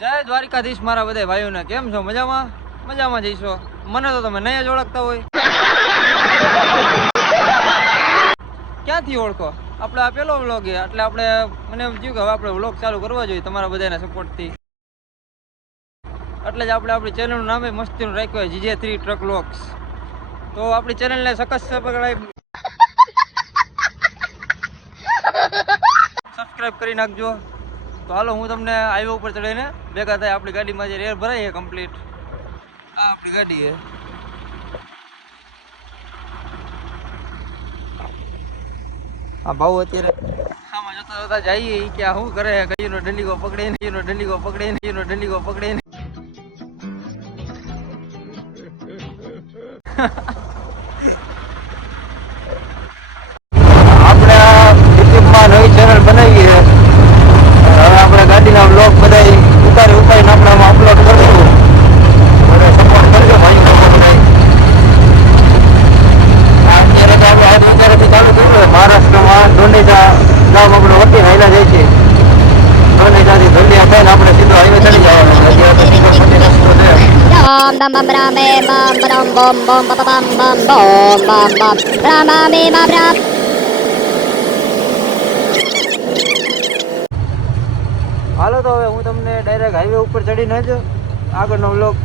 જય દ્વારિકાધીશ મારા બધા ભાઈઓને, કેમ છો? મજામાં? મજામાં જઈશો. મને તો તમે નહીં જ ઓળખતા હોય. ક્યાંથી ઓળખો? આપણે આ પેલો વ્લોગ છે એટલે આપણે મને એમ થયું કે હવે આપણે વ્લોગ ચાલુ કરવા જોઈએ તમારા બધાના સપોર્ટથી. એટલે જ આપણે આપણી ચેનલનું નામે મસ્તીનું રાખ્યું હોય GJ3 ટ્રક વ્લોગ્સ. તો આપણી ચેનલને સબસ્ક્રાઈબ કરી નાખજો. તો હાલો હું તમને હાઈવે ઉપર ચડીને ભેગા થાય. આપણી ગાડીમાં જે રેર ભરાય છે કમ્પ્લીટ. આ આપણી ગાડી છે. આ ભાવ અત્યારે આમાં જોતા જોતા જઈએ કે આ શું કરે, કઈનો ડંડીગો પકડે ને કઈનો ડંડીગો પકડે ને કઈનો ડંડીગો પકડે ને. આપણે યુટ્યુબમાં નવી ચેનલ બનાવી છે. હવે આપણે ગાડીના વ્લોગ બધા ઉતારીને આપણે આમાં અપલોડ કરીશું. સપોર્ટ કરજો ભાઈ લોકો બધા. અત્યારે તો આપણે આજ અત્યારેથી ચાલુ કર્યું છે. મહારાષ્ટ્રમાં દોંડેજા ગામ આપણે વટી હાઈલા જાય છે. દોંડેજાથી ધોલિયા થઈને આપણે સીધો હાઈવે ચડી જવાનું. અત્યારે તો સીધો પટ્ટી રસ્તો છે. bam bam rame bam bam bom bom bam bam bam bom bam bam rame bam ram. હાલો તો હવે હું તમને ડાયરેક્ટ હાઈવે ઉપર ચડીને જ આગળનો વ્લોગ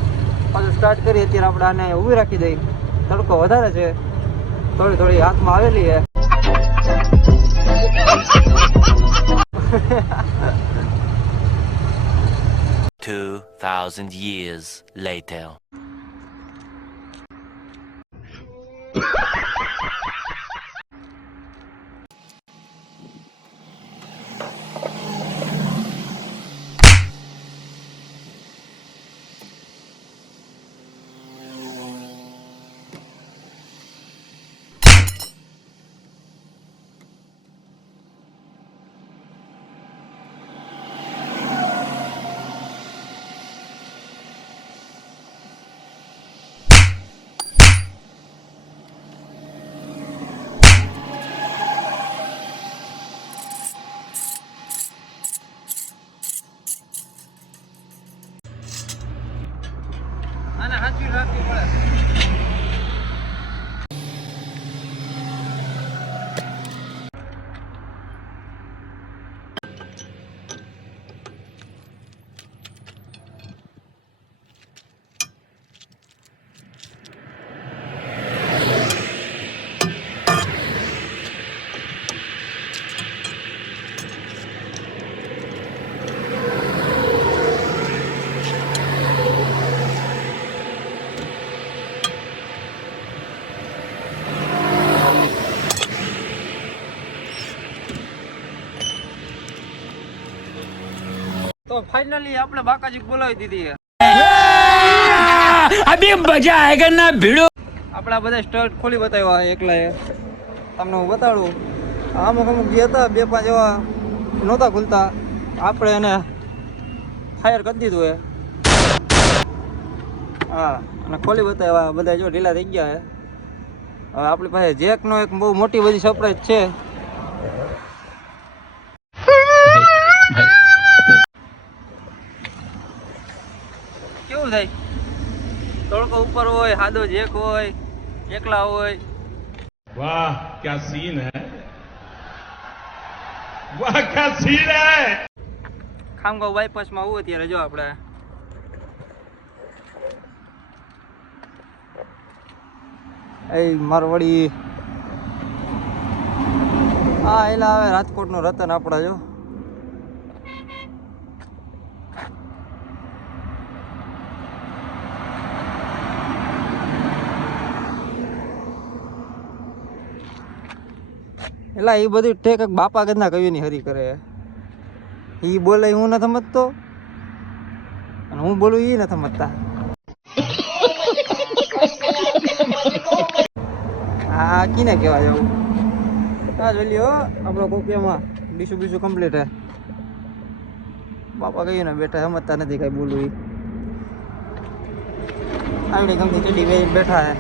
પાછું સ્ટાર્ટ કરીએ. અત્યારે આપણે આને ઊભી રાખી દઈએ. તડકો વધારે છે, થોડી થોડી હાથમાં આવેલી છે. 2000 years later. આને હાચવી રાખવી પડે. તો ફાઇનલી આપણે બાકાજી બોલાવી દીધી છે. અભી મજા આયેગા ના ભીડો. આપણા બધા સ્ટર્ટ ખોલી બતાવ્યા એકલા. તમને હું બતાડું. અમુક અમુક જે હતા 2-5 એવા નહોતા ખુલતા. આપણે એને ફાયર કરી દીધું હે. હા, અને ખોલી બતાવ્યા બધા. જો ઢીલા થઈ ગયા હે. હવે આપણી પાસે જેકનો એક બહુ મોટી બધી સરપ્રાઈઝ છે. કેવું થાય? તડકો ઉપર હોય, સાદો જેક હોય, એકલા હોય. वाह क्या सीन है, वाह क्या सीन है. ખામગાંવ બાયપાસમાં આવું અત્યારે. જો આપણે મારો વળી હા એલા આવે રાજકોટનું રતન આપણા. જો એલા એ બધું ઠેક બાપા ગદના કવિની હરી કરે. એ બોલે હું નથી સમજતો અને હું બોલું એ નથી સમજતા. હા કીને કહેવા જવું? હા જોઈ લો આપણો કોપિયામાં બીસું કમ્પ્લીટ હે. બાપા કહ્યું ને બેટા સમજતા નથી કઈ બોલું. એ આવડી ગમતી ચડી બેઠા હે.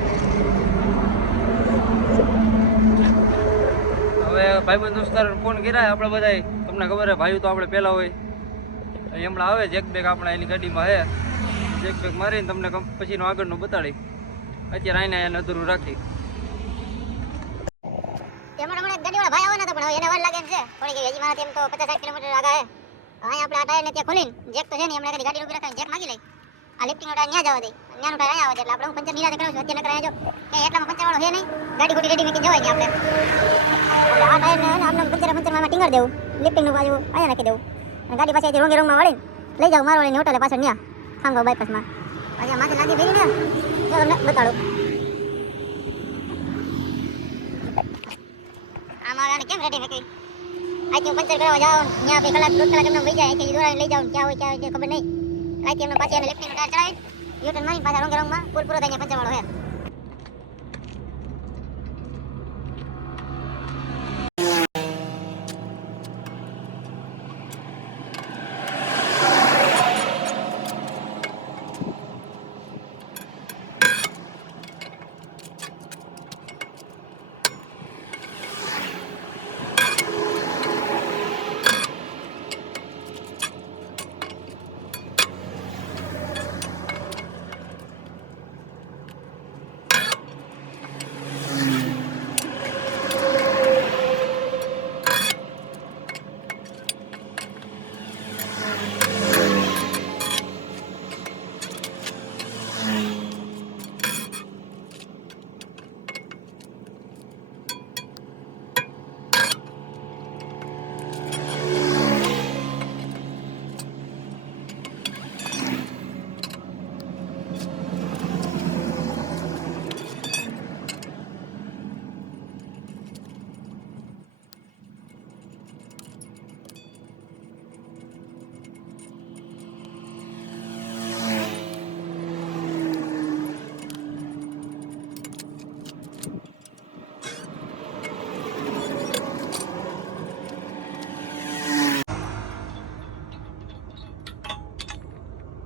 હવે ભાઈબંધ દોસ્તાર ફોન કર્યા આપણે બધાય. તમને ખબર હે ભાઈ તો આપણે પહેલા હોય હમણાં આવે જેક બેગ આપણે એની ગાડીમાં હે જેક બેગ મારીને તમને પછીનું આગળનું બતાડી. અત્યારે આઈને એને અધૂરું રાખી. એમાં હમણાં ગાડીવાળા ભાઈ આવવાના હતા પણ એને વાર લાગે એમ છે થોડી હજી મારાથી એમ તો 50-60 કિલોમીટર આગળ હે. અહીંયા આપણે આ ટાયરને ત્યાં ખોલીને જેક તો છે ને હમણાં ગાડી ઉભી રાખીને જેક માગી લઈ. આ લિફ્ટિંગનો ટાયર ન્યા જવા દે ન્યાનું ટાયર અહીંયા આવે એટલે આપણે હું પંચર નિરાતે કરાવું છું. અત્યારે નકર અહીંયા જો કે એટલામાં પંચરવાળો છે નહીં ગાડી ખોટી રેડી મૂકીને જવાય નહીં આપણે. એટલે આ ટાયરને આમને પંચરમાં ટીંગાડી દેવું લિફ્ટિંગનું બાજુ અહીંયા નાખી દેવું અને ગાડી પાછી રોંગે રોંગમાં વળીને લઈ જાવ મારવાડીની હોટલે પાછળ ન્યા ખાંગો બાયપાસમાં. પછી માથે લાગી ભેરી ને જો તમને બતાડું આમાં આને કેમ રેડી મૂકી. આથી પંચર કરવા જાવ ત્યાં બે કલાક 2 કલાક એમને વહી જાય કે દોરાને લઈ જાવ ક્યાં હોય ખબર નહીં. આથી એમને પાછી એને લિફ્ટિંગનો ટાયર ચડાવી યુટર્ન મારી પાછા રોંગે રોંગમાં પૂરો થાય પંચરવાળો હે.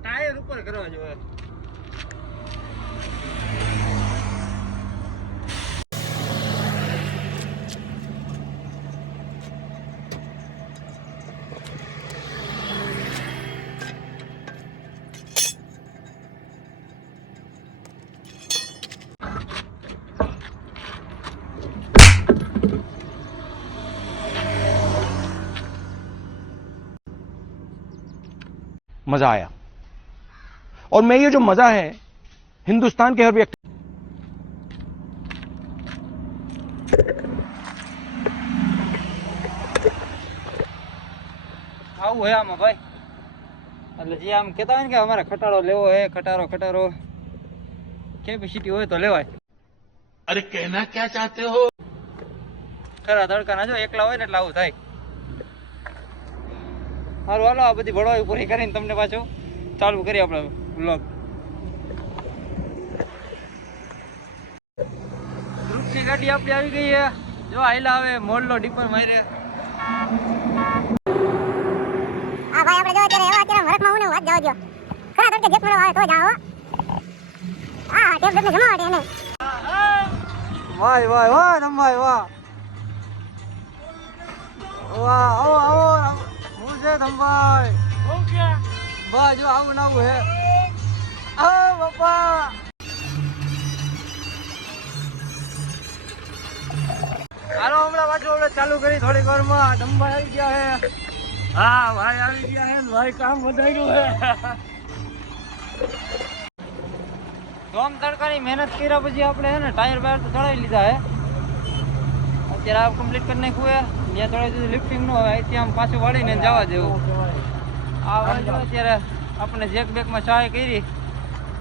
ટાયર ઉપર કરવા જોઈએ. मजा आया और मैं ये जो मजा है हिंदुस्तान के हर व्यक्ति આવું હે આમાં ભાઈ. એટલે જે આમ કહેતા હોય ને કે અમારે ખટારો લેવો હે ખટારો કેપેસિટી હોય તો લેવાય. अरे कहना क्या चाहते हो? ખરા તડકાના જો એકલા હોય ને એટલે આવું થાય. સારું હાલો આ બધી ભળવાઈ પૂરી કરીને તમને પાછું ચાલુ કરીએ આપણે વ્લોગ. ગ્રુપની ગાડી આપણી આવી ગઈ છે. જો આયલા આવે મોડલો ડીપર મારે. આ ભાઈ આપણે જો અત્યારે હરખમાં હું વાત જવા દો ખરા તડકે જેક મળો આવે તો જાઓ. હા ટેપ ને જમાવટ એને વાહ રમભાઈ વાહ આવો હું છે રમભાઈ. વાહ જો આવું નવું હે. બાપા હાલો હમણાં પાછું આપણે ચાલુ કરી થોડીક વારમાં. રમભાઈ આવી ગયા હે. હા ભાઈ આવી ગયા હે ને ભાઈ કામ વધાર્યું હે. ધોમ તડકાની મહેનત કર્યા પછી આપણે હે ને ટાયર બાયર તો ચડાવી લીધા હે. અત્યારે આ કમ્પ્લીટ કરી નાખ્યું હે. જ્યાં ચડાવી દીધું લિફ્ટિંગનું. હવે અહીંથી આમ પાછું વાળીને જવા દેવું. આ વાળો અત્યારે આપણે જેક બેકમાં સહાય કરી.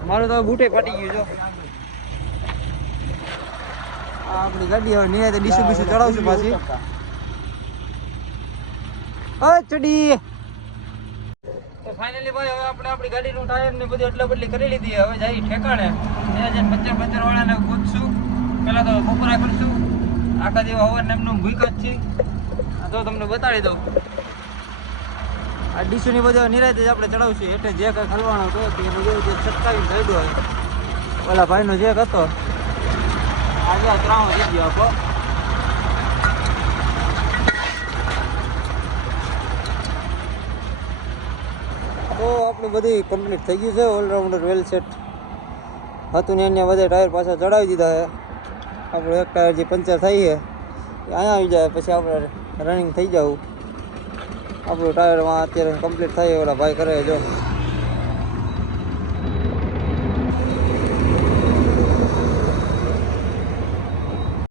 મારું તો બૂટે ફાટી ગયું જો. આ આપણી ગાડી હવે નિરાતે ડીસું બીસું ચડાવશું પાછી. ચડી તો ફાઇનલી ભાઈ હવે આપણે આપણી ગાડીનું ટાયર ને બધી અદલા બદલી કરી લીધી. હવે જઈ ઠેકાણે ત્યાં જઈને પંચર વાળાને ગોતશું. પહેલાં તો બપોરા કરશું. આખા જેવા હવાને એમનું ભૂખ જ છે. આ તો તમને બતાડી દઉં. આ ડીશુની બધી નિરાતે જ આપણે ચડાવશું. એટલે જે કંઈ ખલવાનો હતો તે બધું જે છટકાવીને કાઢ્યો હોય ઓલા ભાઈનો જેક હતો આજે 3 થઈ ગયો આપણો. આપણું બધું કમ્પ્લીટ થઈ ગયું છે. ઓલરાઉન્ડર વેલ સેટ હતું ને એને બધા ટાયર પાછા ચડાવી દીધા છે. આપણું એક ટાયર જે પંચર થઈ છે એ અહીંયા આવી જાય પછી આપણે રનિંગ થઈ જવું. આપણું ટાયરમાં અત્યારે કમ્પ્લીટ થાય ઓલા ભાઈ કરે જો.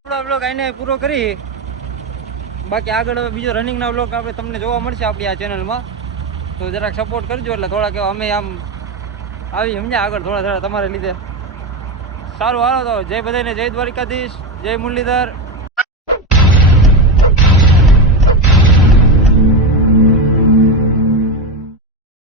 આપણો બ્લોગ આને પૂરો કરી. બાકી આગળ હવે બીજો રનિંગના બ્લોગ આપણે તમને જોવા મળશે આપણી આ ચેનલમાં. તો જરાક સપોર્ટ કરજો એટલે થોડાક એવા અમે આમ આવી સમજ્યા આગળ થોડા તમારે લીધે. સારું હાલો તો જય બધાને, જય દ્વારિકાધીશ, જય મુરલીધર.